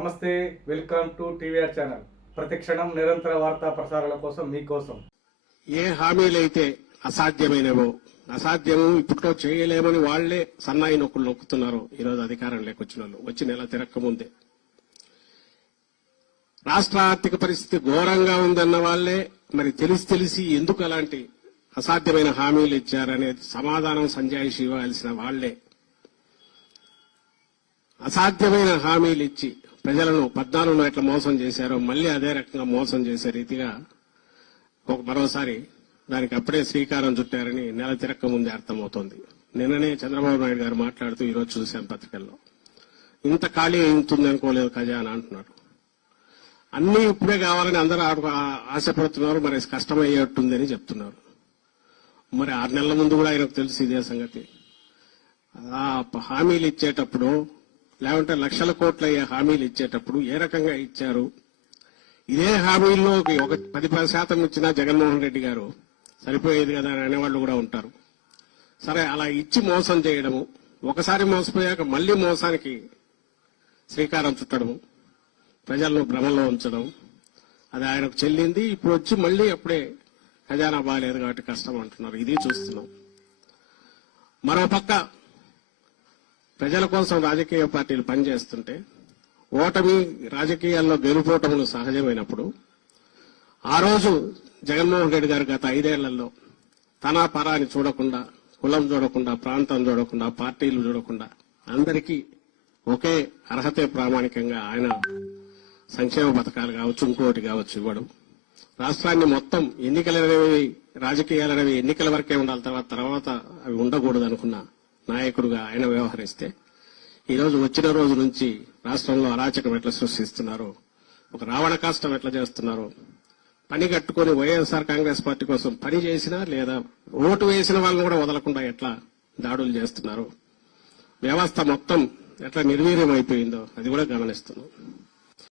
నమస్తే, welcome to TVR channel. ప్రతిక్షణం నిరంతర వార్తా ప్రసారాల కోసం మీకోసం. ఏ హామీలైతే అసాధ్యమైనవో, అసాధ్యము ఇప్పట్లో చేయలేమని వాళ్లే సన్నాయి నొక్కులు నొక్కుతున్నారు. ఈరోజు అధికారం లేకొచ్చిన వాళ్ళు వచ్చి నెల తిరక్కముందే రాష్ట్ర ఆర్థిక పరిస్థితి ఘోరంగా ఉందన్న వాళ్లే మరి తెలిసి ఎందుకు అలాంటి అసాధ్యమైన హామీలు ఇచ్చారనేది సమాధానం సంజాయిషి ఇవ్వాల్సిన వాళ్లే అసాధ్యమైన హామీలు ఇచ్చి ప్రజలను 14 ఎట్లా మోసం చేశారో మళ్లీ అదే రకంగా మోసం చేసే రీతిగా మరోసారి దానికి అప్పుడే శ్రీకారం చుట్టారని నెల తిరక్క ముందే అర్థమవుతోంది. నిన్ననే చంద్రబాబు నాయుడు గారు మాట్లాడుతూ ఈరోజు చూశాను పత్రికల్లో, ఇంత ఖాళీ అవుతుంది అనుకోలేదు ఖజానా అంటున్నారు. అన్ని ఇప్పుడే కావాలని అందరూ ఆశపడుతున్నారు, మరి కష్టమయ్యేట్టుందని చెప్తున్నారు. మరి 6 నెలల ముందు కూడా ఆయనకు తెలుసు ఇదే సంగతి. హామీలు ఇచ్చేటప్పుడు లేకుంటే లక్షల కోట్ల అయ్యే హామీలు ఇచ్చేటప్పుడు ఏ రకంగా ఇచ్చారు? ఇదే హామీల్లో ఒక 10% ఇచ్చినా జగన్మోహన్ రెడ్డి గారు సరిపోయేది కదా అని అనేవాళ్లు కూడా ఉంటారు. సరే, అలా ఇచ్చి మోసం చేయడము, ఒకసారి మోసపోయాక మళ్లీ మోసానికి శ్రీకారం చుట్టడము, ప్రజలను భ్రమలో ఉంచడం, అది ఆయనకు చెల్లింది. ఇప్పుడు వచ్చి మళ్లీ అప్పుడే ఖజానా బాగాలేదు కాబట్టి కష్టం అంటున్నారు. ఇది చూస్తున్నాం. మరోపక్క ప్రజల కోసం రాజకీయ పార్టీలు పనిచేస్తుంటే ఓటమి రాజకీయాల్లో గెలుపోటములు సహజమైనప్పుడు ఆ రోజు జగన్మోహన్ రెడ్డి గారు గత 5 ఏళ్లలో తన పరాని చూడకుండా, కులం చూడకుండా, ప్రాంతం చూడకుండా, పార్టీలు చూడకుండా అందరికీ ఒకే అర్హతే ప్రామాణికంగా ఆయన సంక్షేమ పథకాలు కావచ్చు, ఇంకోటి కావచ్చు ఇవ్వడం, రాష్ట్రాన్ని మొత్తం ఎన్నికలనేవి రాజకీయాలనేవి ఎన్నికల వరకే ఉండాలి, తర్వాత అవి ఉండకూడదు అనుకున్న నాయకుడుగా ఆయన వ్యవహరిస్తే ఈరోజు వచ్చిన రోజు నుంచి రాష్ట్రంలో అరాచకం ఎట్లా సృష్టిస్తున్నారో, ఒక రావణ కాష్టం ఎట్లా చేస్తున్నారో, పని కట్టుకుని వైఎస్ఆర్ కాంగ్రెస్ పార్టీ కోసం పని చేసినా లేదా ఓటు వేసిన వాళ్ళని కూడా వదలకుండా ఎట్లా దాడులు చేస్తున్నారు, వ్యవస్థ మొత్తం ఎట్లా నిర్వీర్యం అయిపోయిందో అది కూడా గమనిస్తున్నాం.